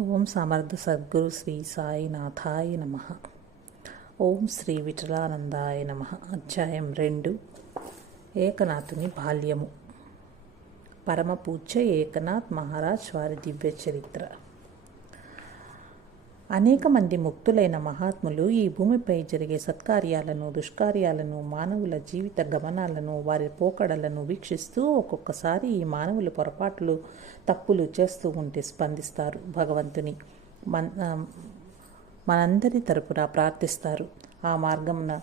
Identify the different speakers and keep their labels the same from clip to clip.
Speaker 1: ఓం సమర్థ సద్గురు శ్రీ సాయినాథాయ నమ. ఓం శ్రీ విఠలానందాయ నమ. అధ్యాయం రెండు. ఏకనాథుని బాల్యము. పరమ పూజ్య ఏకనాథ్ మహారాజ్ వారి దివ్య చరిత్ర. అనేక మంది ముక్తులైన మహాత్ములు ఈ భూమిపై జరిగే సత్కార్యాలను దుష్కార్యాలను మానవుల జీవిత గమనాలను వారి పోకడలను వీక్షిస్తూ ఒక్కొక్కసారి ఈ మానవులు పొరపాట్లు తప్పులు చేస్తూ ఉంటే స్పందిస్తారు. భగవంతుని మన మనందరి తరపున ప్రార్థిస్తారు. ఆ మార్గం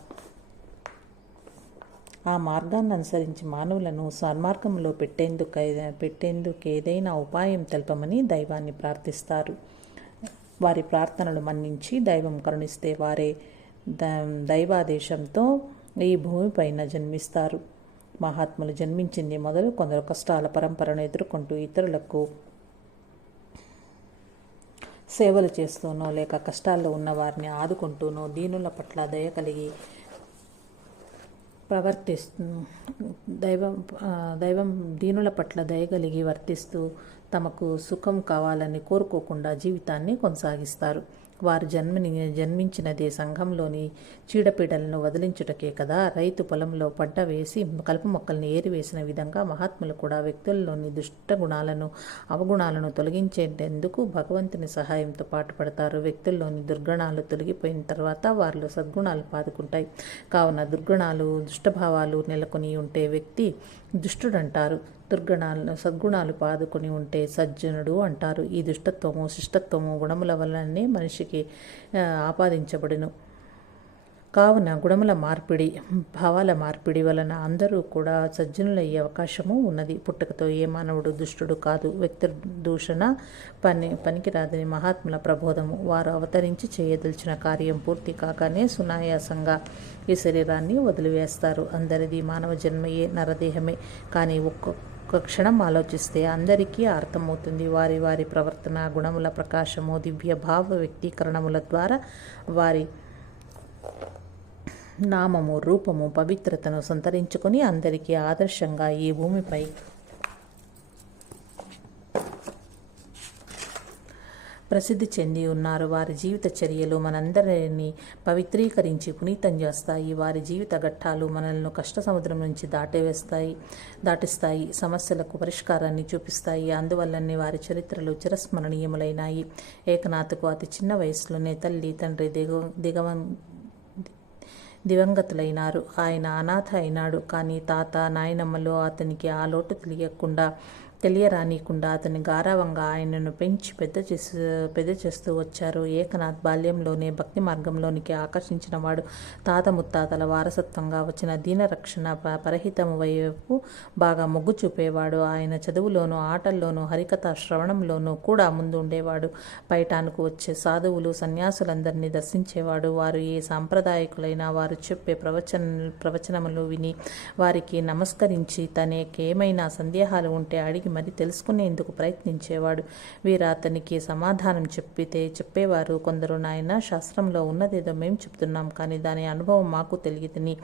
Speaker 1: ఆ మార్గాన్ని అనుసరించి మానవులను సన్మార్గంలో పెట్టేందుకు పెట్టేందుకు ఏదైనా ఉపాయం తెలపమని దైవాన్ని ప్రార్థిస్తారు. వారి ప్రార్థనలు మన్నించి దైవం కరుణిస్తే వారే దైవాదేశంతో ఈ భూమిపైన జన్మిస్తారు. మహాత్ములు జన్మించింది మొదలు కొందరు కష్టాల పరంపరను ఎదుర్కొంటూ ఇతరులకు సేవలు చేస్తూనో లేక కష్టాల్లో ఉన్న వారిని ఆదుకుంటూనో దీనుల పట్ల దయ కలిగి ప్రవర్తిస్తూ దైవం దైవం దీనుల పట్ల దయ కలిగి వర్తిస్తూ తమకు సుఖం కావాలని కోరుకోకుండా జీవితాన్ని కొనసాగిస్తారు. వారు జన్మని జన్మించినదే సంఘంలోని చీడపీడలను వదిలించుటకే కదా. రైతు పొలంలో పంట వేసి కలుపు మొక్కల్ని ఏరివేసిన విధంగా మహాత్ములు కూడా వ్యక్తుల్లోని దుష్ట గుణాలను అవగుణాలను తొలగించేందుకు భగవంతుని సహాయంతో పాటుపడతారు. వ్యక్తుల్లోని దుర్గుణాలు తొలగిపోయిన తర్వాత వారిలో సద్గుణాలు పాదుకుంటాయి కావున దుర్గుణాలు దుష్టభావాలు నెలకొని ఉంటే వ్యక్తి దుష్టుడంటారు. దుర్గుణాలు సద్గుణాలు పాదుకొని ఉంటే సజ్జనుడు అంటారు. ఈ దుష్టత్వము శిష్టత్వము గుణముల వలననే మనిషికి ఆపాదించబడును. కావున గుణముల మార్పిడి భావాల మార్పిడి వలన అందరూ కూడా సజ్జనులయ్యే అవకాశము ఉన్నది. పుట్టుకతో ఏ మానవుడు దుష్టుడు కాదు. వ్యక్తి దూషణ పని పనికిరాదని మహాత్ముల ప్రబోధము. వారు అవతరించి చేయదలిచిన కార్యం పూర్తి కాగానే సునాయాసంగా ఈ శరీరాన్ని వదిలివేస్తారు. అందరిది మానవ జన్మయే నరదేహమే. కానీ ఒక్కొక్క ఒక క్షణం ఆలోచిస్తే అందరికీ అర్థమవుతుంది. వారి వారి ప్రవర్తన గుణముల ప్రకాశము దివ్య భావ వ్యక్తీకరణముల ద్వారా వారి నామము రూపము పవిత్రతను సంతరించుకొని అందరికీ ఆదర్శంగా ఈ భూమిపై ప్రసిద్ధి చెంది ఉన్నారు. వారి జీవిత చర్యలు మనందరినీ పవిత్రీకరించి పునీతం చేస్తాయి. వారి జీవిత ఘట్టాలు మనల్ని కష్ట సముద్రం నుంచి దాటివేస్తాయి దాటిస్తాయి సమస్యలకు పరిష్కారాన్ని చూపిస్తాయి. అందువల్లనే వారి చరిత్రలు చిరస్మరణీయములైనాయి. ఏకనాథకు అతి చిన్న వయసులోనే తల్లి తండ్రి దిగ దిగవం దివంగతులైనారు. ఆయన అనాథ అయినాడు. కానీ తాత నాయనమ్మలో అతనికి ఆ లోటు తెలియకుండా తెలియరానియకుండా అతని గారావంగా ఆయనను పెంచి పెద్ద చేసి పెద్ద చేస్తూ వచ్చారు. ఏకనాథ్ బాల్యంలోనే భక్తి మార్గంలోనికి ఆకర్షించిన వాడు తాత ముత్తాతల వారసత్వంగా వచ్చిన దీనరక్షణ పరహితం వైపు బాగా మొగ్గు చూపేవాడు. ఆయన చదువులోనూ ఆటల్లోనూ హరికథ శ్రవణంలోనూ కూడా ముందు ఉండేవాడు. పైటానికి వచ్చే సాధువులు సన్యాసులందరినీ దర్శించేవాడు. వారు ఏ సాంప్రదాయకులైనా వారు చెప్పే ప్రవచన ప్రవచనములు విని వారికి నమస్కరించి తనకేమైనా సందేహాలు ఉంటే అడిగి మరి తెలుసుకునేందుకు ప్రయత్నించేవాడు. వీరు అతనికి సమాధానం చెప్పితే చెప్పేవారు కొందరు నాయన శాస్త్రంలో ఉన్నదేదో మేము చెప్తున్నాం కానీ దాని అనుభవం మాకు తెలియదని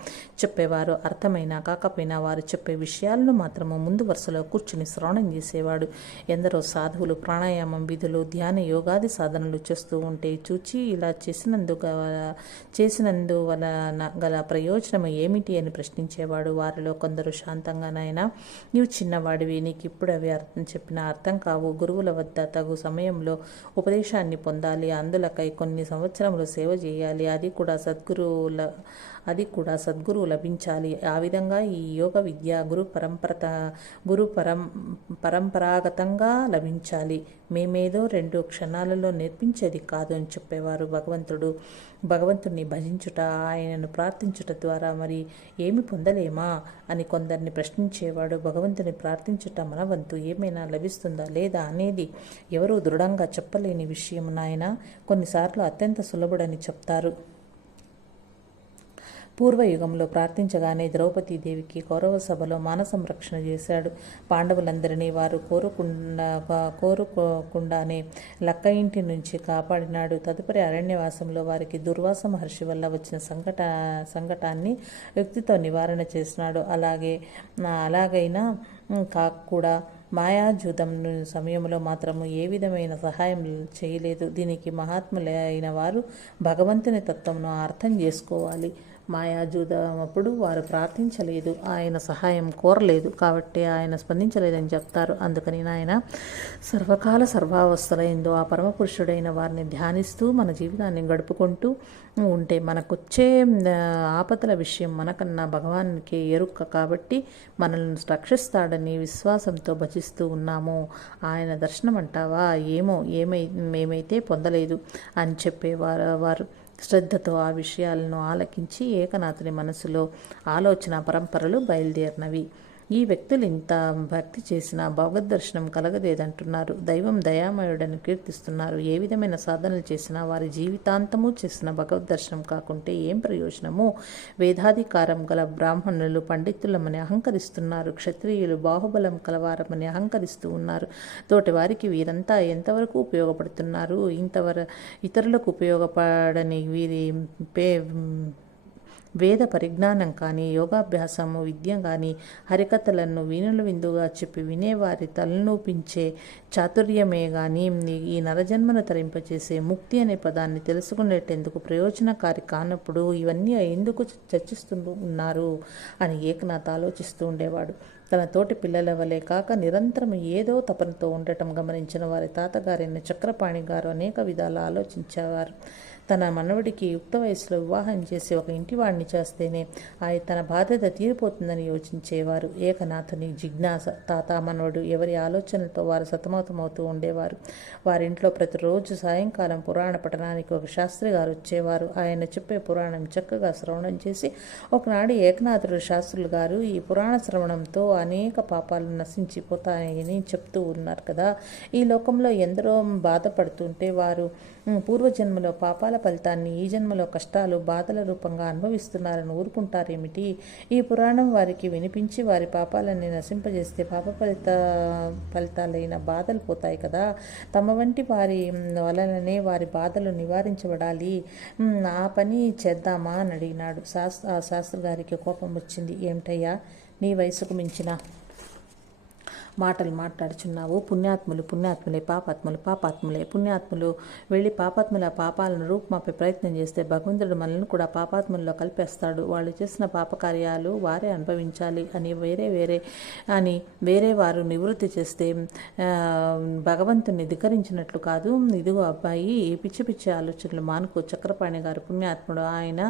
Speaker 1: చెప్పేవారు. అర్థమైనా కాకపోయినా వారు చెప్పే విషయాలను మాత్రము ముందు వరుసలో కూర్చుని శ్రవణం చేసేవాడు. ఎందరో సాధువులు ప్రాణాయామం విధులు ధ్యాన యోగాది సాధనలు చేస్తూ ఉంటే చూచి ఇలా చేసినందు చేసినందు వలన గల ప్రయోజనం ఏమిటి అని ప్రశ్నించేవాడు. వారిలో కొందరు శాంతంగానైనా నీవు చిన్నవాడివి నీకు ఇప్పుడు అవి అర్థం చెప్పిన అర్థం కావు. గురువుల వద్ద తగు సమయంలో ఉపదేశాన్ని పొందాలి. అందులకై కొన్ని సంవత్సరములు సేవ చేయాలి. అది కూడా సద్గురువుల అది కూడా సద్గురువు లభించాలి. ఆ విధంగా ఈ యోగ విద్య గురు పరంపరత గురు పరం పరంపరాగతంగా లభించాలి. మేమేదో రెండు క్షణాలలో నేర్పించేది కాదు అని చెప్పేవారు భగవంతుడు. భగవంతుడిని భజించుట ఆయనను ప్రార్థించుట ద్వారా మరి ఏమి పొందలేమా అని కొందరిని ప్రశ్నించేవాడు భగవంతుని ప్రార్థించుట మన వంతు ఏమైనా లభిస్తుందా లేదా అనేది ఎవరూ దృఢంగా చెప్పలేని విషయం నాయన. కొన్నిసార్లు అత్యంత సులభుడని చెప్తారు. పూర్వయుగంలో ప్రార్థించగానే ద్రౌపదీదేవికి కౌరవ సభలో మాన సంరక్షణ చేశాడు. పాండవులందరినీ వారు కోరుకుండా కోరుకోకుండానే లక్క ఇంటి నుంచి కాపాడినాడు. తదుపరి అరణ్యవాసంలో వారికి దుర్వాస మహర్షి వల్ల వచ్చిన సంఘట సంఘటాన్ని వ్యక్తితో నివారణ చేసినాడు. అలాగే అలాగైనా కా కూడా మాయాజూదం సమయంలో మాత్రము ఏ విధమైన సహాయం చేయలేదు. దీనికి మహాత్ములైన వారు భగవంతుని తత్వంను అర్థం చేసుకోవాలి. మాయాజూదం అప్పుడు వారు ప్రార్థించలేదు. ఆయన సహాయం కోరలేదు. కాబట్టి ఆయన స్పందించలేదని చెప్తారు. అందుకని నాయన సర్వకాల సర్వావస్థలైందో ఆ పరమపురుషుడైన వారిని ధ్యానిస్తూ మన జీవితాన్ని గడుపుకుంటూ ఉంటే మనకొచ్చే ఆపదల విషయం మనకన్నా భగవాన్కే ఎరుక్క కాబట్టి మనల్ని రక్షిస్తాడని విశ్వాసంతో భజిస్తూ ఉన్నాము. ఆయన దర్శనం అంటావా ఏమో ఏమై మేమైతే పొందలేదు అని చెప్పేవారు వారు శ్రద్ధతో ఆ విషయాలను ఆలకించి ఏకనాథుని మనసులో ఆలోచన పరంపరలు బయలుదేరినవి. ఈ వ్యక్తులు ఇంత భక్తి చేసినా భగవద్దర్శనం కలగలేదంటున్నారు. దైవం దయామయుడని కీర్తిస్తున్నారు. ఏ విధమైన సాధనలు చేసినా వారి జీవితాంతము చేసిన భగవద్దర్శనం కాకుంటే ఏం ప్రయోజనము? వేదాధికారం గల బ్రాహ్మణులు పండితులమని అహంకరిస్తున్నారు. క్షత్రియులు బాహుబలం కలవారమని అహంకరిస్తూ ఉన్నారు. తోటి వారికి వీరంతా ఎంతవరకు ఉపయోగపడుతున్నారు? ఇంతవర ఇతరులకు ఉపయోగపడని వీరి పే వేద పరిజ్ఞానం కానీ యోగాభ్యాసము విద్య కానీ హరికథలను వీణులు విందుగా చెప్పి వినేవారి తలనూపించే చాతుర్యమే కానీ ఈ నరజన్మను తరింపచేసే ముక్తి అనే పదాన్ని తెలుసుకునేటందుకు ప్రయోజనకారి కానప్పుడు ఇవన్నీ ఎందుకు చర్చిస్తూ ఉన్నారు అని ఏకనాథ్ ఆలోచిస్తూ ఉండేవాడు. తన తోటి పిల్లల వలె కాక నిరంతరం ఏదో తపనతో ఉండటం గమనించిన వారి తాతగారైన చక్రపాణి గారు అనేక విధాలు ఆలోచించేవారు. తన మనవడికి యుక్త వయసులో వివాహం చేసి ఒక ఇంటివాడిని చేస్తేనే ఆయన తన బాధ్యత తీరిపోతుందని యోచించేవారు. ఏకనాథుని జిజ్ఞాస తాత మనవడు ఎవరి ఆలోచనలతో వారు సతమతమవుతూ ఉండేవారు. వారింట్లో ప్రతిరోజు సాయంకాలం పురాణ పఠనానికి ఒక శాస్త్రి గారు వచ్చేవారు. ఆయన చెప్పే పురాణం చక్కగా శ్రవణం చేసి ఒకనాడు ఏకనాథుడు శాస్త్రులు గారు ఈ పురాణ శ్రవణంతో అనేక పాపాలు నశించిపోతాయని చెప్తూ ఉన్నారు కదా. ఈ లోకంలో ఎందరో బాధపడుతుంటే వారు పూర్వజన్మలో పాపాల ఫలితాన్ని ఈ జన్మలో కష్టాలు బాధల రూపంగా అనుభవిస్తున్నారని ఊరుకుంటారేమిటి? ఈ పురాణం వారికి వినిపించి వారి పాపాలని నశింపజేస్తే పాప ఫలిత ఫలితాలైన బాధలు పోతాయి కదా? తమ వంటి వారి వలననే వారి బాధలు నివారించబడాలి. ఆ పని చేద్దామా? అని అడిగినాడు. శాస్త్ర ఆ శాస్త్రి గారికి కోపం వచ్చింది. ఏమిటయ్యా? నీ వయసుకు మించిన మాటలు మాట్లాడుచున్నావు. పుణ్యాత్ములు పుణ్యాత్ములే పాపాత్ములు పాపాత్ములే పుణ్యాత్ములు. వెళ్ళి పాపాత్ముల పాపాలను రూపుమాపే ప్రయత్నం చేస్తే భగవంతుడు మనల్ని కూడా పాపాత్ముల్లో కలిపేస్తాడు. వాళ్ళు చేసిన పాపకార్యాలు వారే అనుభవించాలి అని వేరే వేరే అని వేరే వారు నివృత్తి చేస్తే భగవంతుని ధిక్కరించినట్లు కాదు. ఇదిగో అబ్బాయి ఈ పిచ్చి పిచ్చి ఆలోచనలు మానుకో. చక్రపాణి గారు పుణ్యాత్ముడు. ఆయన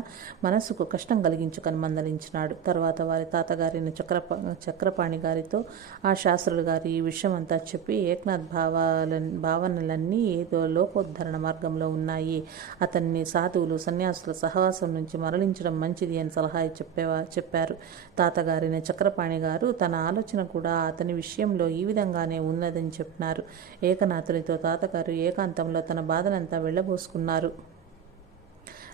Speaker 1: మనసుకు కష్టం కలిగించుకొని మందలించినాడు తర్వాత వారి తాతగారిని చక్ర చక్రపాణి గారితో ఆ శాస్త్ర శాస్త్రులు గారు ఈ విషయం అంతా చెప్పి ఏకనాథ్ భావాల భావనలన్నీ ఏదో లోకోద్ధరణ మార్గంలో ఉన్నాయి. అతన్ని సాధువులు సన్యాసుల సహవాసం నుంచి మరలించడం మంచిది అని సలహా చెప్పేవా చెప్పారు. తాతగారిని చక్రపాణి గారు తన ఆలోచన కూడా అతని విషయంలో ఈ విధంగానే ఉన్నదని చెప్పినారు. ఏకనాథునితో తాతగారు ఏకాంతంలో తన బాధనంతా వెళ్ళబోసుకున్నారు.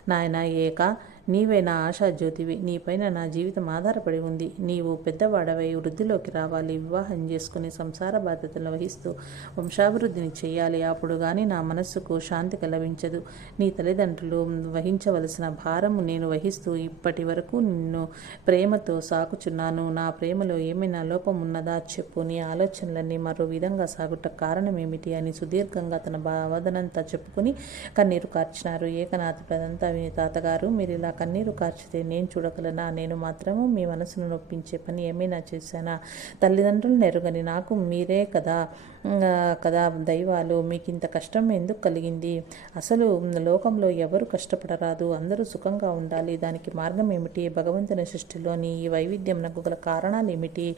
Speaker 1: నాయన ఏక నీవే నా ఆశాజ్యోతివి నీపైన నా జీవితం ఆధారపడి ఉంది. నీవు పెద్దవాడవై వృద్ధిలోకి రావాలి. వివాహం చేసుకుని సంసార బాధ్యతలు వహిస్తూ వంశాభివృద్ధిని చేయాలి. అప్పుడు కానీ నా మనస్సుకు శాంతి కలవించదు. నీ తల్లిదండ్రులు వహించవలసిన భారము నేను వహిస్తూ ఇప్పటి వరకు నిన్ను ప్రేమతో సాకుచున్నాను. నా ప్రేమలో ఏమైనా లోపం ఉన్నదా? చెప్పు. నీ ఆలోచనలన్నీ మరో విధంగా సాగుట కారణం ఏమిటి అని సుదీర్ఘంగా తన బాధనంతా చెప్పుకుని కన్నీరు కార్చినారు. ఏకనాథుడంతా విని తాతగారు మీరు ఇలా కన్నీరు కార్చితే నేను చూడగలనా? నేను మాత్రము మీ మనసును నొప్పించే పని ఏమైనా చేశానా? తల్లిదండ్రులు నెరుగని నాకు మీరే కదా కదా దైవాలు. మీకు ఇంత కష్టం ఎందుకు కలిగింది? అసలు లోకంలో ఎవరు కష్టపడరాదు? అందరూ సుఖంగా ఉండాలి. దానికి మార్గం ఏమిటి? భగవంతుని సృష్టిలోని ఈ వైవిధ్యం నాకు గల కారణాలు ఏమిటి?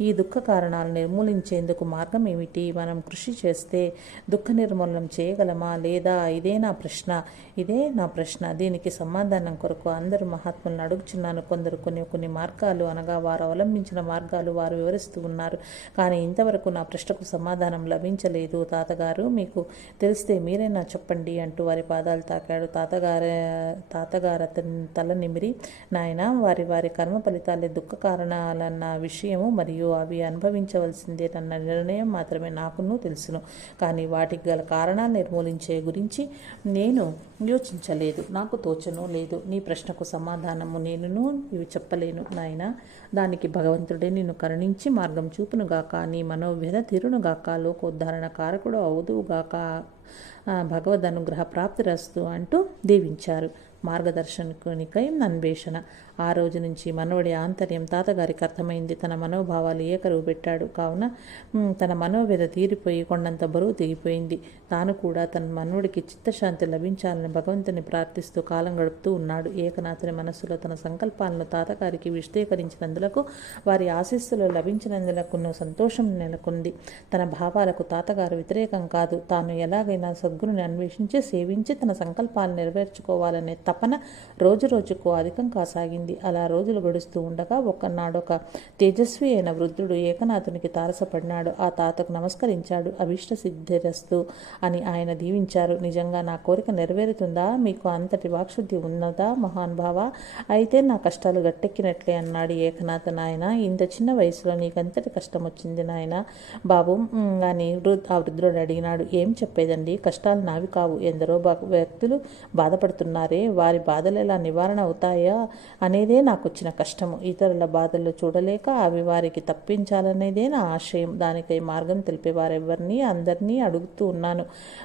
Speaker 1: ఈ దుఃఖ కారణాలు నిర్మూలించేందుకు మార్గం ఏమిటి? మనం కృషి చేస్తే దుఃఖ నిర్మూలనం చేయగలమా లేదా? ఇదే నా ప్రశ్న. ఇదే నా ప్రశ్న. దీనికి సమాధానం కొరకు అందరూ మహాత్ములను అడుగుచున్నాను. కొందరు కొన్ని కొన్ని మార్గాలు అనగా వారు అవలంబించిన మార్గాలు వారు వివరిస్తూ ఉన్నారు. కానీ ఇంతవరకు నా ప్రశ్నకు సమాధానం లభించలేదు. తాతగారు మీకు తెలిస్తే మీరైనా చెప్పండి అంటూ వారి పాదాలు తాకాడు. తాతగారు తాతగారు అతని తల నిమిరి నాయన వారి వారి కర్మ ఫలితాలే దుఃఖ కారణాలన్న విషయము మరియు అవి అనుభవించవలసిందేనన్న నిర్ణయం మాత్రమే నాకును తెలుసును. కానీ వాటికి గల కారణాలు నిర్మూలించే గురించి నేను యోచించలేదు. నాకు తోచను లేదు. నీ ప్రశ్నకు సమాధానము నేనును ఇవి చెప్పలేను నాయన. దానికి భగవంతుడే నిన్ను కరుణించి మార్గం చూపునుగాక నీ మనోవ్యధ తీరునుగాక లోకోద్ధారణ కారకుడు అవుదువుగాక భగవద్ అనుగ్రహ ప్రాప్తిరస్తు అంటూ దీవించారు. మార్గదర్శకునికై అన్వేషణ. ఆ రోజు నుంచి మనవడి ఆంతర్యం తాతగారికి అర్థమైంది. తన మనోభావాలు ఏకరువు పెట్టాడు కావున తన మనోవ్యధ తీరిపోయి కొండంత బరువు దిగిపోయింది తాను కూడా తన మనవడికి చిత్తశాంతి లభించాలని భగవంతుని ప్రార్థిస్తూ కాలం గడుపుతూ ఉన్నాడు. ఏకనాథుని మనస్సులో తన సంకల్పాలను తాతగారికి విశదీకరించినందులకు వారి ఆశీస్సులు లభించినందులకు సంతోషం నెలకొంది. తన భావాలకు తాతగారు వ్యతిరేకం కాదు. తాను ఎలాగైనా సద్గురుని అన్వేషించి సేవించి తన సంకల్పాలను నెరవేర్చుకోవాలనే తపన రోజు రోజుకు అధికం కాసాగింది అలా రోజులు గడుస్తూ ఉండగా ఒకనాడొక తేజస్వి అయిన వృద్ధుడు ఏకనాథునికి తారసపడినాడు. ఆ తాతకు నమస్కరించాడు. అభిష్ట సిద్ధిరస్తు అని ఆయన దీవించారు. నిజంగా నా కోరిక నెరవేరుతుందా? మీకు అంతటి వాక్శుద్ధి ఉన్నదా మహానుభావ అయితే నా కష్టాలు గట్టెక్కినట్లే అన్నాడు ఏకనాథ నాయన. ఇంత చిన్న వయసులో నీకంతటి కష్టం వచ్చింది నాయన బాబు. అని ఆ వృద్ధుడు అడిగినాడు. ఏం చెప్పేదండి? కష్టాలు నావి కావు. ఎందరో వ్యక్తులు బాధపడుతున్నారే. వారి బాధలు ఎలా నివారణ అవుతాయా? అని అనేదే నాకు వచ్చిన కష్టము. ఇతరుల బాధలు చూడలేక అవి వారికి తప్పించాలనేదే నా ఆశయం. దానికై మార్గం తెలిపేవారెవరిని అందరినీ అడుగుతూ ఉన్నాను.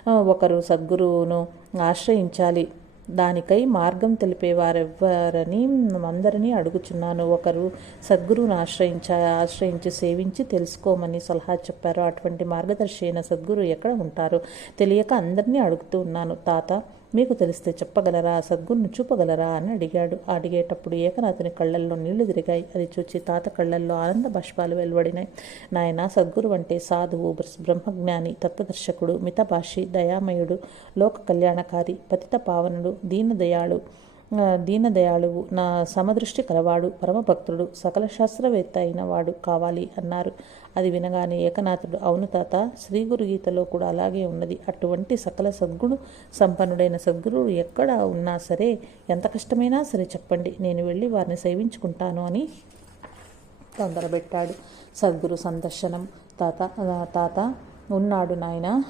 Speaker 1: ఒకరు సద్గురువును ఆశ్రయించాలి. దానికై మార్గం తెలిపేవారెవ్వరని అందరినీ అడుగుచున్నాను. ఒకరు సద్గురువును ఆశ్రయించ ఆశ్రయించి సేవించి తెలుసుకోమని సలహా చెప్పారు. అటువంటి మార్గదర్శి అయిన సద్గురు ఎక్కడ ఉంటారు తెలియక అందరినీ అడుగుతూ ఉన్నాను. తాత మీకు తెలిస్తే చెప్పగలరా? సద్గురుని చూపగలరా? అని అడిగాడు. అడిగేటప్పుడు ఏకనాథుని కళ్ళల్లో నీళ్ళు తిరిగాయి. అది చూచి తాత కళ్ళల్లో ఆనంద బాష్పాలు వెలువడినాయి. నాయన సద్గురు అంటే సాధువు బ్రహ్మజ్ఞాని తత్వదర్శకుడు మితభాషి దయామయుడు లోక కళ్యాణకారి పతిత పావనుడు దీనదయాళు దీనదయాళువు నా సమదృష్టి కలవాడు పరమభక్తుడు సకల శాస్త్రవేత్త అయిన వాడు కావాలి అన్నారు. అది వినగానే ఏకనాథుడు అవును తాత శ్రీగురు గీతలో కూడా అలాగే ఉన్నది. అటువంటి సకల సద్గుణ సంపన్నుడైన సద్గురువు ఎక్కడ ఉన్నా సరే ఎంత కష్టమైనా సరే చెప్పండి నేను వెళ్ళి వారిని సేవించుకుంటాను అని తొందరబెట్టాడు. సద్గురు సందర్శనం. తాత తాత ఉన్నాడు నాయన.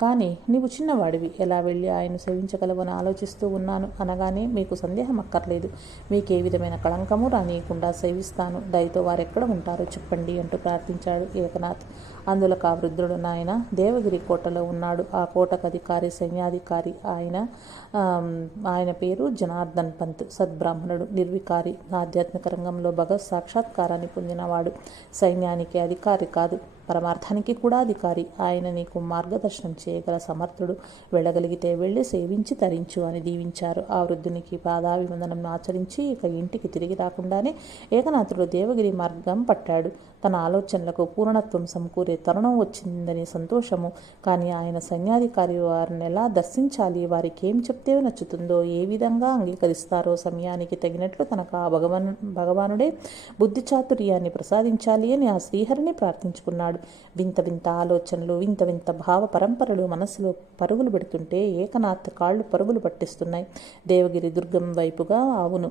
Speaker 1: కానీ నీవు చిన్నవాడివి. ఎలా వెళ్ళి ఆయన సేవించగలవని ఆలోచిస్తూ ఉన్నాను అనగానే మీకు సందేహం అక్కర్లేదు. మీకే విధమైన కళంకము రానియకుండా సేవిస్తాను. దయతో వారెక్కడ ఉంటారో చెప్పండి అంటూ ప్రార్థించాడు ఏకనాథ్. అందులో ఆ వృద్ధుడు నాయన దేవగిరి కోటలో ఉన్నాడు. ఆ కోటకు అధికారి సైన్యాధికారి ఆయన ఆయన పేరు జనార్దన్ పంత్. సద్బ్రాహ్మణుడు నిర్వికారి ఆధ్యాత్మిక రంగంలో భగవత్ సాక్షాత్కారాన్ని పొందినవాడు. సైన్యానికి అధికారి కాదు. పరమార్థానికి కూడా అధికారి. ఆయన నీకు మార్గదర్శనం చేయగల సమర్థుడు. వెళ్ళగలిగితే వెళ్ళి సేవించి తరించు అని దీవించారు. ఆ వృద్ధునికి పాదాభివందనం ఆచరించి ఇక ఇంటికి తిరిగి రాకుండానే ఏకనాథుడు దేవగిరి మార్గం పట్టాడు. తన ఆలోచనలకు పూర్ణత్వం సమకూరే తరుణం వచ్చిందని సంతోషము. కానీ ఆయన సైన్యాధికారి వారిని ఎలా దర్శించాలి? వారికి ఏం చెప్తే నచ్చుతుందో ఏ విధంగా అంగీకరిస్తారో సమయానికి తగినట్లు తనకు ఆ భగవాన్ భగవానుడే బుద్ధి చాతుర్యాన్ని ప్రసాదించాలి అని ఆ శ్రీహరిని ప్రార్థించుకున్నాడు. వింత వింత ఆలోచనలు వింత వింత భావ పరంపరలు మనసులో పరుగులు పెడుతుంటే ఏకనాథ్ కాళ్ళు పరుగులు పట్టిస్తున్నాయి. దేవగిరి దుర్గం వైపుగా అవును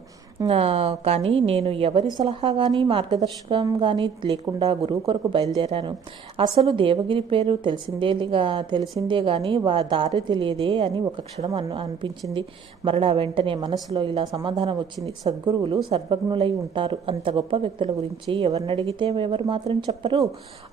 Speaker 1: కానీ నేను ఎవరి సలహా కానీ మార్గదర్శకం కానీ లేకుండా గురువు కొరకు బయలుదేరాను. అసలు దేవగిరి పేరు తెలిసిందేగా తెలిసిందే కానీ వా దారి తెలియదే అని ఒక క్షణం అను అనిపించింది. మరలా వెంటనే మనసులో ఇలా సమాధానం వచ్చింది. సద్గురువులు సర్వజ్ఞులై ఉంటారు. అంత గొప్ప వ్యక్తుల గురించి ఎవరిని అడిగితే ఎవరు మాత్రం చెప్పరు.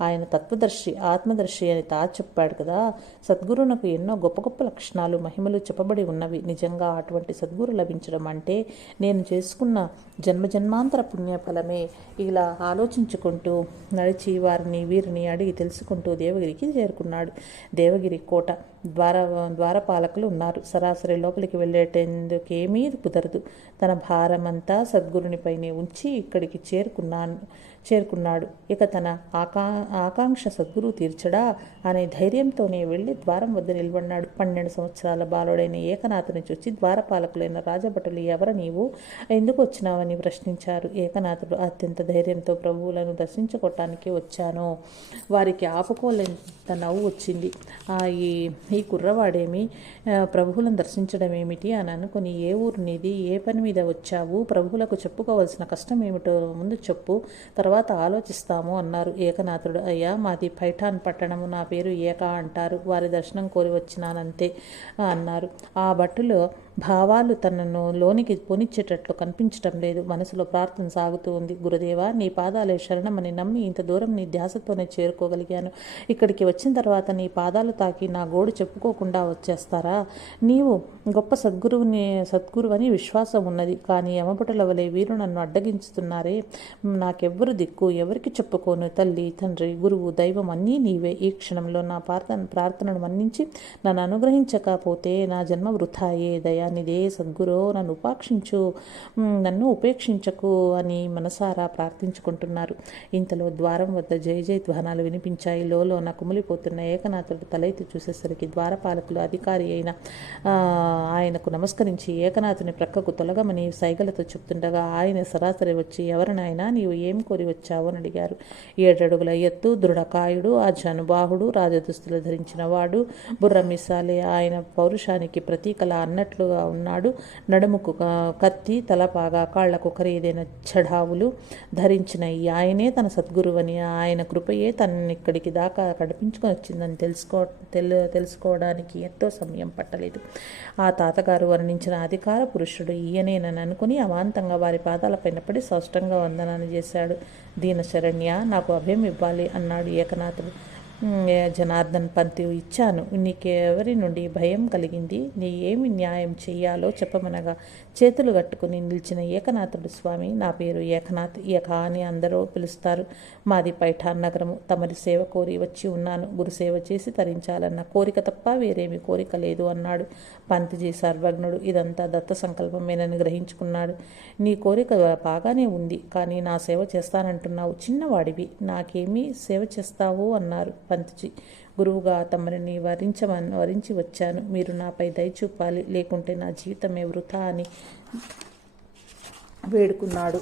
Speaker 1: ఆయన తత్వదర్శి ఆత్మదర్శి అని తా చెప్పాడు కదా. సద్గురునకు ఎన్నో గొప్ప గొప్ప లక్షణాలు మహిమలు చెప్పబడి ఉన్నవి. నిజంగా అటువంటి సద్గురు లభించడం అంటే నేను చేసుకున్న జన్మ జన్మాంతర పుణ్యఫలమే ఇలా ఆలోచించుకుంటూ నడిచి వారిని వీరిని అడిగి తెలుసుకుంటూ దేవగిరికి చేరుకున్నాడు. దేవగిరి కోట ద్వార ద్వారపాలకులు ఉన్నారు. సరాసరి లోపలికి వెళ్ళేటందుకేమీ కుదరదు. తన భారమంతా సద్గురునిపైనే ఉంచి ఇక్కడికి చేరుకున్నాను చేరుకున్నాడు. ఇక తన ఆకా ఆకాంక్ష సద్గురు తీర్చడా అనే ధైర్యంతోనే వెళ్ళి ద్వారం వద్ద నిలబడినాడు. పన్నెండు సంవత్సరాల బాలుడైన ఏకనాథుని చూచి ద్వారపాలకులైన రాజభటులు ఎవరు నీవు? ఎందుకు వచ్చినావని ప్రశ్నించారు. ఏకనాథుడు అత్యంత ధైర్యంతో ప్రభువులను దర్శించుకోవటానికి వచ్చాను. వారికి ఆపుకోలేంత నవ్వు వచ్చింది. ఆ ఈ ఈ కుర్రవాడేమి? ప్రభువులను దర్శించడం ఏమిటి అని అనుకుని ఏ ఊరు నీది? ఏ పని మీద వచ్చావు? ప్రభువులకు చెప్పుకోవాల్సిన కష్టం ఏమిటో ముందు చెప్పు. తర్వాత ఆలోచిస్తాము అన్నారు. ఏకనాథుడు అయ్యా మాది పైఠాన్ పట్టణము నా పేరు ఏక అంటారు. వారి దర్శనం కోరి వచ్చినానంతే అన్నారు. ఆ భట్టులో భావాలు తనను లోనికి పొనిచ్చేటట్లు కనిపించటం లేదు. మనసులో ప్రార్థన సాగుతూ ఉంది. గురుదేవా నీ పాదాలే శరణమని నమ్మి ఇంత దూరం నీ ధ్యాసతోనే చేరుకోగలిగాను. ఇక్కడికి వచ్చిన తర్వాత నీ పాదాలు తాకి నా గోడు చెప్పుకోకుండా వచ్చేస్తారా? నీవు గొప్ప సద్గురువుని సద్గురువు అని విశ్వాసం ఉన్నది. కానీ యమపుటల వలె వీరు నన్ను అడ్డగించుతున్నారే. నాకెవ్వరు దిక్కు ఎవరికి చెప్పుకోను? తల్లి తండ్రి గురువు దైవం అన్నీ నీవే. ఈ క్షణంలో నా ప్రార్థన ప్రార్థనను మన్నించి నన్ను అనుగ్రహించకపోతే నా జన్మ వృథాయే. దయానిదే సద్గురో నన్ను ఉపాక్షించు నన్ను ఉపేక్షించకు అని మనసారా ప్రార్థించుకుంటున్నారు. ఇంతలో ద్వారం వద్ద జయ జయ ధ్వానాలు వినిపించాయి. లోన కుమిలిపోతున్న ఏకనాథుడు తలెత్తి చూసేసరికి ద్వారపాలకులు అధికారి అయిన ఆయనకు నమస్కరించి ఏకనాథుని ప్రక్కకు తొలగమని సైగలతో చెప్తుండగా ఆయన సరాసరి వచ్చి ఎవరినైనా నీవు ఏం కోరి వచ్చావు అని అడిగారు. ఏడడుగుల ఎత్తు దృఢకాయుడు ఆ జనుబాహుడు రాజదుస్తులు ధరించిన వాడు బుర్రమిసాలే. ఆయన పౌరుషానికి ప్రతీకల అన్నట్లు అన్నట్లుగా ఉన్నాడు. నడుముకు కత్తి తలపాగా కాళ్ళకు ఖరీదైన చఢావులు ధరించిన ఈ ఆయనే తన సద్గురువని ఆయన కృపయే తనని ఇక్కడికి దాకా కడిపించుకొని వచ్చిందని తెలుసుకో తెలు తెలుసుకోవడానికి ఎంతో సమయం పట్టలేదు. ఆ తాతగారు వర్ణించిన అధికార పురుషుడు ఈయనేనని అనుకుని అమాంతంగా వారి పాదాలపైన పడి స్పష్టంగా వందనాన్ని చేశాడు. దీన శరణ్య నాకు అభయం ఇవ్వాలి అన్నాడు ఏకనాథుడు. జనార్దన్ పంతి ఇచ్చాను. నీకెవరి నుండి భయం కలిగింది? నీ ఏమి న్యాయం చెయ్యాలో చెప్పమనగా చేతులు కట్టుకుని నిలిచిన ఏకనాథుడు స్వామి నా పేరు ఏకనాథ్ ఏక అని అందరూ పిలుస్తారు. మాది పైఠాన్ నగరము. తమరి సేవ కోరి వచ్చి ఉన్నాను. గురుసేవ చేసి తరించాలన్న కోరిక తప్ప వేరేమి కోరిక లేదు అన్నాడు. పంతిజీ సర్వజ్ఞుడు ఇదంతా దత్త సంకల్పమేనని గ్రహించుకున్నాడు. నీ కోరిక బాగానే ఉంది కానీ నా సేవ చేస్తానంటున్నావు. చిన్నవాడివి. నాకేమీ సేవ చేస్తావు అన్నారు పంతిజీ. గురువుగా తమరిని వరించమని వరించి వచ్చాను. మీరు నాపై దయ చూపాలి. లేకుంటే నా జీవితమే వృథా అని వేడుకున్నాడు.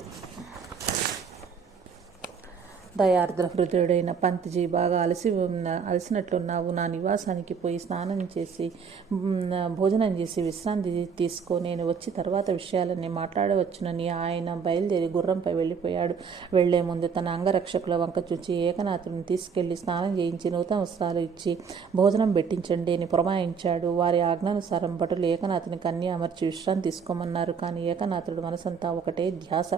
Speaker 1: దయార్ద్ర హృదయుడైన పంతిజీ బాగా అలసి అలసినట్లున్నావు. నా నివాసానికి పోయి స్నానం చేసి భోజనం చేసి విశ్రాంతి తీసుకో. నేను వచ్చి తర్వాత విషయాలన్నీ మాట్లాడవచ్చునని ఆయన బయలుదేరి గుర్రంపై వెళ్ళిపోయాడు. వెళ్ళే ముందు తన అంగరక్షకుల వంక చూచి ఏకనాథుని తీసుకెళ్ళి స్నానం చేయించి నూతన వస్త్రాలు ఇచ్చి భోజనం పెట్టించండి అని పురమాయించాడు. వారి ఆజ్ఞానుసారం భటులు ఏకనాథుని కన్య అమర్చి విశ్రాంతి తీసుకోమన్నారు. కానీ ఏకనాథుడు మనసంతా ఒకటే ధ్యాస.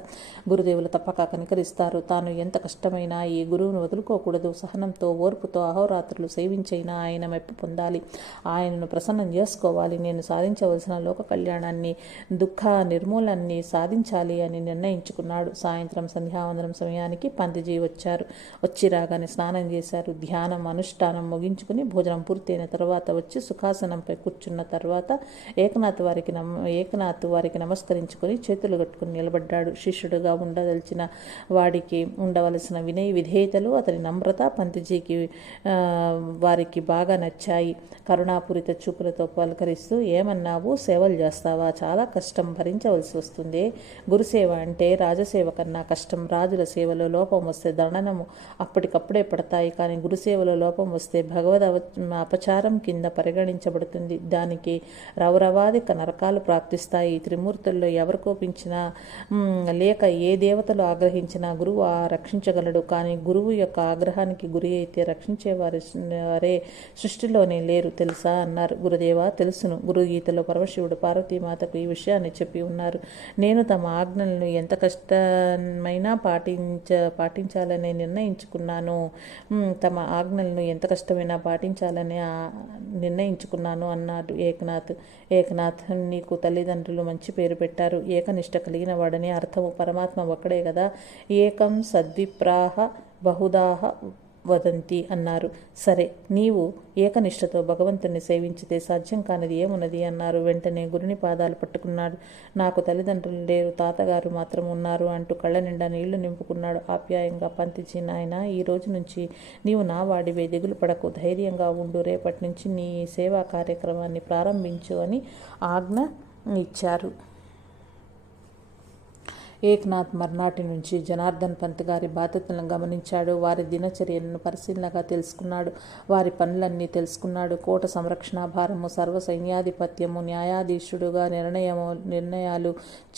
Speaker 1: గురుదేవులు తప్పక కనికరిస్తారు. తాను ఎంత కష్టమైన ఈ గురువును వదులుకోకూడదు. సహనంతో ఓర్పుతో అహోరాత్రులు సేవించైనా ఆయన మెప్పు పొందాలి. ఆయనను ప్రసన్నం చేసుకోవాలి. నేను సాధించవలసిన లోక కళ్యాణాన్ని దుఃఖ నిర్మూలన్ని సాధించాలి అని నిర్ణయించుకున్నాడు. సాయంత్రం సంధ్యావందనం సమయానికి పంతిజీ వచ్చారు. వచ్చి రాగానే స్నానం చేశారు. ధ్యానం అనుష్ఠానం ముగించుకుని భోజనం పూర్తయిన తర్వాత వచ్చి సుఖాసనంపై కూర్చున్న తర్వాత ఏకనాథ్ వారికి నమ ఏకనాథ్ వారికి నమస్కరించుకొని చేతులు కట్టుకుని నిలబడ్డాడు. శిష్యుడుగా ఉండదలిచిన వాడికి ఉండవలసిన వినయ విధేయతలు అతని నమ్రత పంతిజీకి వారికి బాగా నచ్చాయి. కరుణాపూరిత చూపులతో పలకరిస్తూ ఏమన్నావు? సేవలు చేస్తావా? చాలా కష్టం భరించవలసి వస్తుంది. గురుసేవ అంటే రాజసేవ కన్నా కష్టం. రాజుల సేవలో లోపం వస్తే దండనము అప్పటికప్పుడే పడతాయి. కానీ గురుసేవలో లోపం వస్తే భగవద్ అపచారం కింద పరిగణించబడుతుంది. దానికి రవరవాదిక నరకాలు ప్రాప్తిస్తాయి. త్రిమూర్తుల్లో ఎవరు కోపించినా లేక ఏ దేవతలు ఆగ్రహించినా గురువు ఆ రక్షించగలడు. కానీ గురువు యొక్క ఆగ్రహానికి గురి అయితే రక్షించేవారు వారే సృష్టిలోనే లేరు తెలుసా? అన్నారు. గురుదేవ తెలుసును. గురు గీతలో పరమశివుడు పార్వతీమాతకు ఈ విషయాన్ని చెప్పి ఉన్నారు. నేను తమ ఆజ్ఞలను ఎంత కష్టమైనా పాటించ పాటించాలని నిర్ణయించుకున్నాను. తమ ఆజ్ఞలను ఎంత కష్టమైనా పాటించాలని నిర్ణయించుకున్నాను అన్నాడు ఏకనాథ్. ఏకనాథ్ నీకు తల్లిదండ్రులు మంచి పేరు పెట్టారు. ఏకనిష్ట కలిగిన వాడని అర్థము పరమాత్మ ఒక్కడే కదా? ఏకం సద్విప్రాహ బహుదాహ వదంతి అన్నారు. సరే నీవు ఏకనిష్టతో భగవంతుని సేవించితే సాధ్యం కానిది ఏమున్నది అన్నారు. వెంటనే గురుని పాదాలు పట్టుకున్నాడు. నాకు తల్లిదండ్రులు లేరు తాతగారు మాత్రం ఉన్నారు అంటూ కళ్ళ నిండా నీళ్ళు నింపుకున్నాడు. ఆప్యాయంగా పంతిచి నాయన ఈ రోజు నుంచి నీవు నా వాడివే దిగులు పడకు ధైర్యంగా ఉండు రేపటి నుంచి నీ సేవా కార్యక్రమాన్ని ప్రారంభించు అని ఆజ్ఞ ఇచ్చారు. ఏక్నాథ్ మర్నాటి నుంచి జనార్దన్ పంత్ గారి బాధ్యతలను గమనించాడు. వారి దినచర్యలను పరిశీలనగా తెలుసుకున్నాడు. వారి పనులన్నీ తెలుసుకున్నాడు. కోట సంరక్షణ భారము సర్వ సైన్యాధిపత్యము న్యాయాధీశుడుగా నిర్ణయము నిర్ణయాలు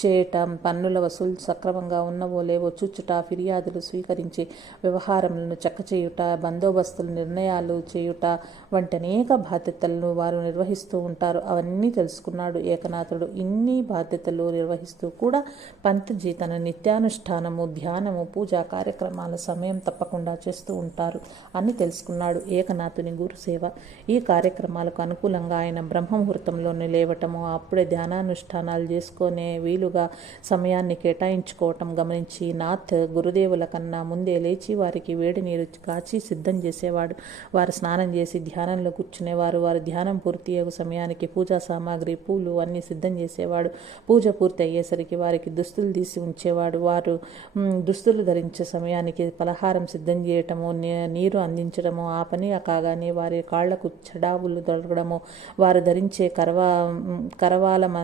Speaker 1: చేయటం పన్నుల వసూలు సక్రమంగా ఉన్నవో లేవో చూచుట ఫిర్యాదులు స్వీకరించి వ్యవహారములను చక్కచేయుట బందోబస్తులు నిర్ణయాలు చేయుట వంటి అనేక బాధ్యతలను వారు నిర్వహిస్తూ ఉంటారు. అవన్నీ తెలుసుకున్నాడు ఏకనాథుడు. ఇన్ని బాధ్యతలు నిర్వహిస్తూ కూడా తన నిత్యానుష్ఠానము ధ్యానము పూజా కార్యక్రమాల సమయం తప్పకుండా చేస్తూ ఉంటారు అని తెలుసుకున్నాడు ఏకనాథుని గురుసేవ. ఈ కార్యక్రమాలకు అనుకూలంగా ఆయన బ్రహ్మముహూర్తంలోనే లేవటము అప్పుడే ధ్యానానుష్ఠానాలు చేసుకునే వీలుగా సమయాన్ని కేటాయించుకోవటం గమనించి నాథ్ గురుదేవుల కన్నా ముందే లేచి వారికి వేడి నీరు కాచి సిద్ధం చేసేవాడు. వారు స్నానం చేసి ధ్యానంలో కూర్చునేవారు. వారు ధ్యానం పూర్తి అయ్యే సమయానికి పూజా సామాగ్రి పూలు అన్నీ సిద్ధం చేసేవాడు. పూజ పూర్తి అయ్యేసరికి వారికి దుస్తులు తీసి ఉంచేవాడు. వారు దుస్తులు ధరించే సమయానికి పలహారం సిద్ధం చేయటము నీరు అందించడము ఆ పని కాగానే వారి కాళ్ళకు చడావులు దొరకడము వారు ధరించే కరవా కరవాల కరవాలం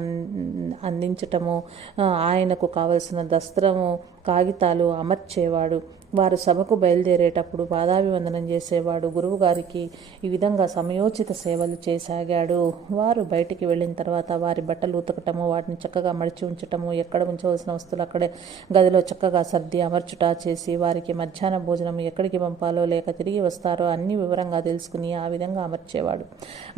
Speaker 1: అందించటము ఆయనకు కావలసిన దస్త్రము కాగితాలు అమర్చేవాడు. వారు సభకు బయలుదేరేటప్పుడు పాదాభివందనం చేసేవాడు గురువుగారికి ఈ విధంగా సమయోచిత సేవలు చేసాగాడు. వారు బయటికి వెళ్ళిన తర్వాత వారి బట్టలు ఉతకటము వాటిని చక్కగా మడిచి ఉంచటము ఎక్కడ ఉంచవలసిన వస్తువులు అక్కడే గదిలో చక్కగా సర్ది అమర్చుట చేసి వారికి మధ్యాహ్న భోజనం ఎక్కడికి పంపాలో లేక తిరిగి వస్తారో అన్ని వివరంగా తెలుసుకుని ఆ విధంగా అమర్చేవాడు.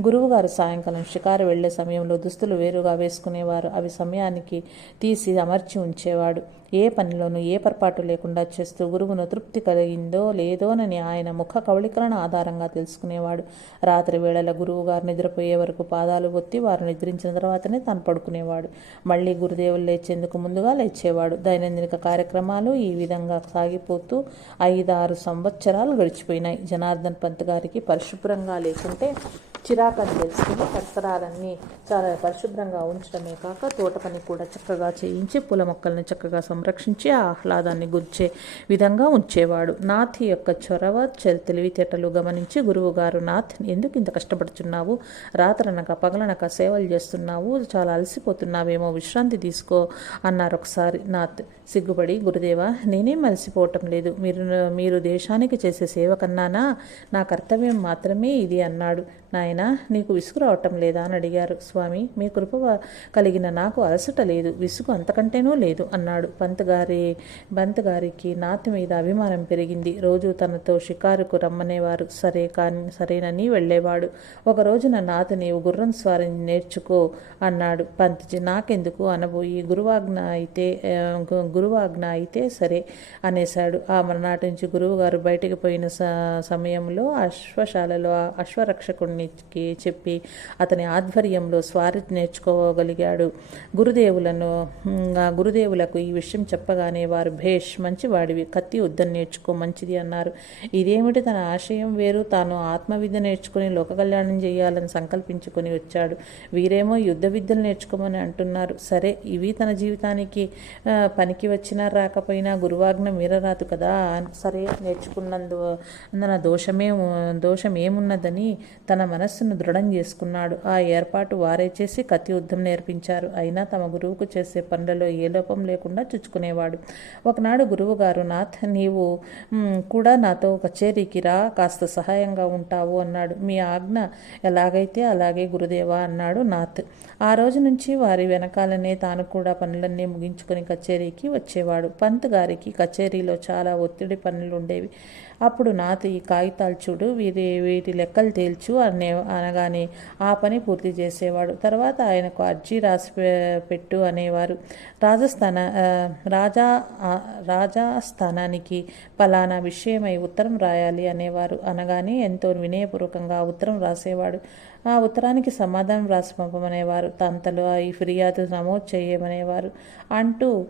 Speaker 1: గురువుగారు సాయంకాలం షికారు వెళ్ళే సమయంలో దుస్తులు వేరుగా వేసుకునేవారు. అవి సమయానికి తీసి అమర్చి ఉంచేవాడు. ఏ పనిలోనూ ఏ పొరపాటు లేకుండా చేస్తూ గురువును తృప్తి కలిగిందో లేదోనని ఆయన ముఖ కవళికలను ఆధారంగా తెలుసుకునేవాడు. రాత్రి వేళల గురువు గారు నిద్రపోయే వరకు పాదాలు ఒత్తి వారు నిద్రించిన తర్వాతనే తాను పడుకునేవాడు. మళ్ళీ గురుదేవులు లేచేందుకు ముందుగా లేచేవాడు. దైనందిన కార్యక్రమాలు ఈ విధంగా సాగిపోతూ ఐదారు సంవత్సరాలు గడిచిపోయినాయి. జనార్దన్ పంత్ గారికి పరిశుభ్రంగా లేకుంటే చిరాకని తెలుసుకుని పరిసరాలన్నీ చాలా పరిశుభ్రంగా ఉంచడమే కాక తోట పని కూడా చక్కగా చేయించి పూల మొక్కల్ని చక్కగా సంరక్షించి ఆహ్లాదాన్ని గుర్చే విధంగా ఉంచేవాడు. నాథ్ యొక్క చొరవ తెలివితేటలు గమనించి గురువుగారు నాథ్ ఎందుకు ఇంత కష్టపడుతున్నావు రాత్రనక పగలనక సేవలు చేస్తున్నావు? చాలా అలసిపోతున్నావేమో విశ్రాంతి తీసుకో అన్నారు ఒకసారి నాథ్. సిగ్గుపడి గురుదేవ నేనేం అలసిపోవటం లేదు. మీరు మీరు దేశానికి చేసే సేవ కన్నానా? నా కర్తవ్యం మాత్రమే ఇది అన్నాడు. నాయనా నీకు విసుగు రావటం లేదా? అని అడిగారు. స్వామి మీ కృప కలిగిన నాకు అలసట లేదు విసుగు అంతకంటేనూ లేదు అన్నాడు. పంతగారి గారి పంత్ గారికి మీద అభిమానం పెరిగింది. రోజు తనతో షికారుకు రమ్మనేవారు. సరే కానీ సరేనని వెళ్ళేవాడు. ఒక రోజున నాత్ నీవు గుర్రం స్వారిని నేర్చుకో అన్నాడు పంత్జీ. నాకెందుకు అనబోయి గురువాజ్ఞ అయితే గురువాజ్ఞ అయితే సరే అనేశాడు. ఆ మరునాటి నుంచి గురువుగారు బయటికి పోయిన స- సమయంలో అశ్వశాలలో ఆ అశ్వరక్షకునికి చెప్పి అతని ఆధ్వర్యంలో స్వారి నేర్చుకోగలిగాడు. గురుదేవులను గురుదేవులకు ఈ విషయం చెప్పగానే వారు భేష్ మంచివాడివి. కత్తి యుద్ధం నేర్చుకో మంచిది అన్నారు. ఇదేమిటి తన ఆశయం వేరు? తాను ఆత్మవిద్య నేర్చుకుని లోక కళ్యాణం చేయాలని సంకల్పించుకొని వచ్చాడు. వీరేమో యుద్ధ విద్యలు నేర్చుకోమని అంటున్నారు. సరే ఇవి తన జీవితానికి పనికి వచ్చినా రాకపోయినా గురువాజ్ఞ మీరరాదు కదా. సరే నేర్చుకున్నందు దోషమే దోషం ఏమున్నదని తన మనస్సును దృఢం చేసుకున్నాడు. ఆ ఏర్పాటు వారే చేసి కత్తి యుద్ధం నేర్పించారు. అయినా తమ గురువుకు చేసే పనులలో ఏ లోపం లేకుండా చుచ్చుకునేవాడు. ఒకనాడు గురువు గారు నాథ్ నీవు కూడా నాతో కచేరీకి రా కాస్త సహాయంగా ఉంటావు అన్నాడు. మీ ఆజ్ఞ ఎలాగైతే అలాగే గురుదేవా అన్నాడు నాథ్. ఆ రోజు నుంచి వారి వెనకాలనే తాను కూడా పనులన్నీ ముగించుకొని కచేరీకి వచ్చేవాడు. పంత్ గారికి కచేరీలో చాలా ఒత్తిడి పనులు ఉండేవి అప్పుడు నాతో ఈ కాగితాలు చూడు వీరి వీటి లెక్కలు తేల్చు అనే అనగానే ఆ పని పూర్తి చేసేవాడు. తర్వాత ఆయనకు అర్జీ రాసి పెట్టు అనేవారు. రాజస్థాన రాజా రాజాస్థానానికి పలానా విషయమై ఉత్తరం రాయాలి అనేవారు. అనగానే ఎంతో వినయపూర్వకంగా ఉత్తరం రాసేవాడు. ఆ ఉత్తరానికి సమాధానం రాసి పంపమనేవారు. తంతలు ఈ ఫిర్యాదు నమోదు చేయమనేవారు. అంటూ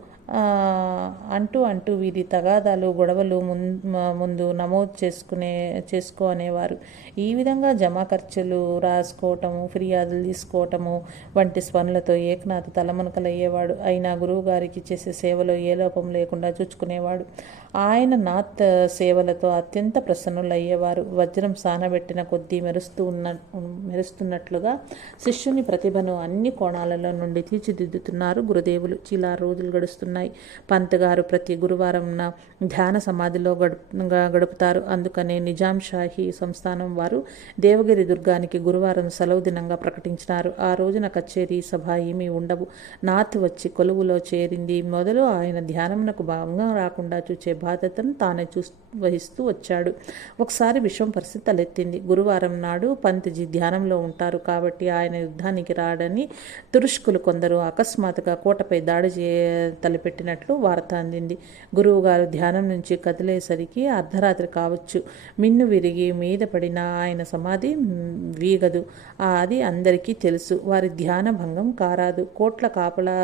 Speaker 1: అంటూ అంటూ వీరి తగాదాలు గొడవలు ముం- ముందు నమోదు చేసుకునే చేసుకో అనేవారు. ఈ విధంగా జమా ఖర్చులు రాసుకోవటము ఫిర్యాదులు తీసుకోవటము వంటి స్వనులతో ఏకనాథ్ తలమునకలయ్యేవాడు. అయినా గురువు గారికి చేసే సేవలో ఏ లోపం లేకుండా చూచుకునేవాడు. ఆయన నాత్ సేవలతో అత్యంత ప్రసన్నులయ్యేవారు. వజ్రం సానబెట్టిన కొద్దీ మెరుస్తూ ఉన్న మెరుస్తున్నట్లుగా శిష్యుని ప్రతిభను అన్ని కోణాలలో నుండి తీర్చిదిద్దుతున్నారు గురుదేవులు. చిలా రోజులు గడుస్తున్నాయి. పంత్ గారు ప్రతి గురువారం ధ్యాన సమాధిలో గడుపు గడుపుతారు. అందుకనే నిజాం షాహీ సంస్థానం వారు దేవగిరి దుర్గానికి గురువారం సెలవు దినంగా ప్రకటించినారు. ఆ రోజున కచేరీ సభ ఏమీ ఉండవు. నాథ్ వచ్చి కొలువులో చేరింది. మొదలు ఆయన ధ్యానమునకు భంగం రాకుండా చూచే బాధ్యతను తానే చూ వహిస్తూ వచ్చాడు. ఒకసారి విషయం పరిస్థితి తలెత్తింది గురువారం నాడు పంతిజీ ధ్యానంలో ఉంటారు కాబట్టి ఆయన యుద్ధానికి రాడని తురుష్కులు కొందరు అకస్మాత్తుగా కోటపై దాడి చే తలపెట్టినట్లు వార్త అందింది. గురువుగారు ధ్యానం నుంచి కదిలేసరికి అర్ధరాత్రి కావచ్చు. మిన్ను విరిగి మీద పడిన ఆయన సమాధి వీగదు. అది అందరికీ తెలుసు. వారి ధ్యాన భంగం కారాదు. కోట్ల కాపలా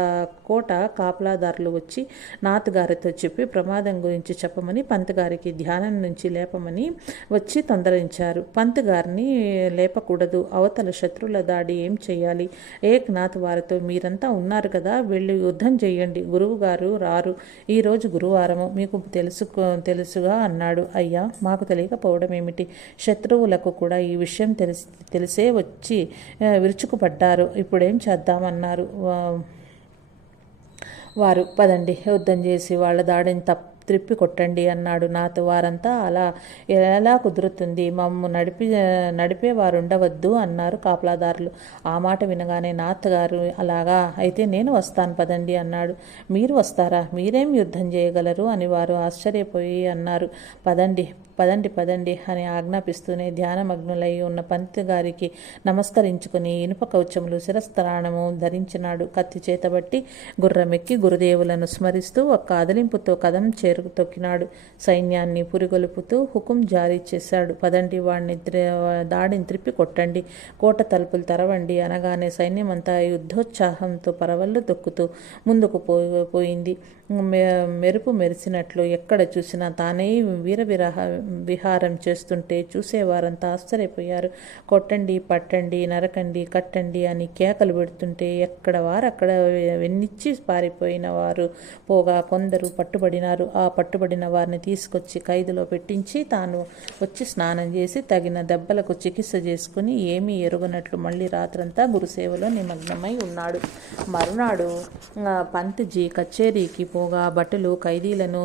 Speaker 1: కోట కాపలాదారులు వచ్చి నాతగారితో చెప్పి ప్రమాదం గురించి చెప్పమని పంతగారికి ధ్యానం నుంచి లేపమని వచ్చి తొందరించారు. పంతగారిని లేపకూడదు. అవతల శత్రువుల దాడి ఏం చేయాలి? ఏక్నాథ్ వారితో మీరంతా ఉన్నారు కదా వెళ్ళి యుద్ధం చేయండి. గురువు గారు రారు ఈరోజు గురువారము. మీకు తెలుసు తెలుసుగా అన్నాడు. అయ్యా మాకు తెలియకపోవడం ఏమిటి? శత్రువులకు కూడా ఈ విషయం తెలిసి తెలిసే వచ్చి విరుచుకుపడ్డారు. ఇప్పుడేం చేద్దామన్నారు? వారు పదండి. యుద్ధం చేసి వాళ్ళ దాడిని తప్ప త్రిప్పి కొట్టండి అన్నాడు నాతో వారంతా. అలా ఎలా కుదురుతుంది? మమ్ము నడిపి నడిపేవారు ఉండవద్దు అన్నారు కాపలాదారులు. ఆ మాట వినగానే నాత్గారు అలాగా? అయితే నేను వస్తాను పదండి అన్నాడు. మీరు వస్తారా? మీరేం యుద్ధం చేయగలరు? అని వారు ఆశ్చర్యపోయి అన్నారు. పదండి పదండి పదండి అని ఆజ్ఞాపిస్తూనే ధ్యానమగ్నులై ఉన్న పంతి గారికి నమస్కరించుకుని ఇనుప కవచములు శిరస్త్రాణము ధరించినాడు. కత్తి చేతబట్టి గుర్రమెక్కి గురుదేవులను స్మరిస్తూ ఒక కదలింపుతో కదం చేరు తొక్కినాడు. సైన్యాన్ని పురిగొలుపుతూ హుకుం జారీ చేశాడు. పదండి వాడిని దాడిని త్రిప్పి కొట్టండి కోట తలుపులు తెరవండి అనగానే సైన్యమంతా యుద్ధోత్సాహంతో పరవళ్ళు తొక్కుతూ ముందుకు పోయింది. మెరుపు మెరిసినట్లు ఎక్కడ చూసినా తానే వీరవిరహ విహారం చేస్తుంటే చూసేవారంతా ఆశ్చర్యపోయారు. కొట్టండి పట్టండి నరకండి కట్టండి అని కేకలు పెడుతుంటే ఎక్కడ వారు అక్కడ వెన్నిచ్చి పారిపోయిన వారు. పోగా కొందరు పట్టుబడినారు. ఆ పట్టుబడిన వారిని తీసుకొచ్చి ఖైదులో పెట్టించి తాను వచ్చి స్నానం చేసి తగిన దెబ్బలకు చికిత్స చేసుకుని ఏమీ ఎరుగనట్లు మళ్ళీ రాత్రంతా గురుసేవలో నిమగ్నమై ఉన్నాడు. మరునాడు పంతిజీ కచేరీకి పోగా భటులు ఖైదీలను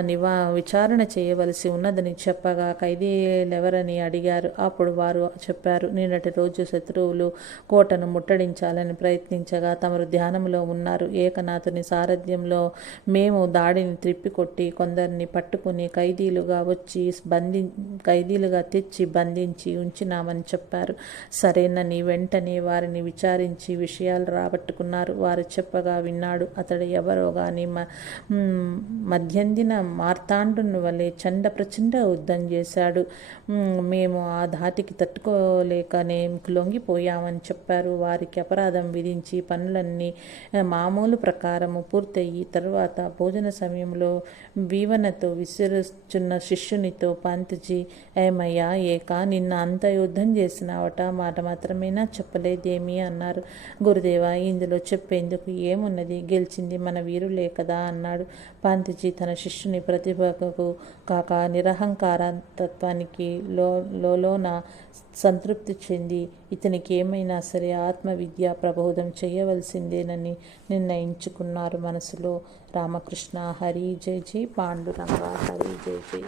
Speaker 1: నివా విచారణ చేయవలసి ఉన్నదని చెప్పగా ఖైదీలెవరని అడిగారు. అప్పుడు వారు చెప్పారు నిన్నటి రోజు శత్రువులు కోటను ముట్టడించాలని ప్రయత్నించగా తమరు ధ్యానంలో ఉన్నారు. ఏకనాథుని సారథ్యంలో మేము దాడిని త్రిప్పికొట్టి కొందరిని పట్టుకుని ఖైదీలుగా వచ్చి బంధి ఖైదీలుగా తెచ్చి బంధించి ఉంచినామని చెప్పారు. సరేనని వెంటనే వారిని విచారించి విషయాలు రాబట్టుకున్నారు. వారు చెప్పగా విన్నాడు అతడు ఎవరో కానీ మధ్యందిన మార్తాండుని వలె చండ ప్రచండ యుద్ధం చేశాడు. మేము ఆ ధాటికి తట్టుకోలేకనే లొంగిపోయామని చెప్పారు. వారికి అపరాధం విధించి పనులన్నీ మామూలు ప్రకారము పూర్తయి తర్వాత భోజన సమయంలో వీవనతో విసిరుచున్న శిష్యునితో పంతిజీ ఏమయ్యా ఏకా నిన్న అంత యుద్ధం చేసినావట. మాట మాత్రమేనా చెప్పలేదేమి అన్నారు. గురుదేవ ఇందులో చెప్పేందుకు ఏమున్నది? గెలిచింది మన వీరులే కదా అన్నాడు. పాంతిజీ తన శిష్యుని ప్రతిభకు కాక నిరహంకార తత్వానికి లో లోన సంతృప్తి చెంది ఇతనికి ఏమైనా సరే ఆత్మవిద్య ప్రబోధం చేయవలసిందేనని నిర్ణయించుకున్నారు మనసులో రామకృష్ణ. హరి జై జై పాండురంగ. హరి జై జై.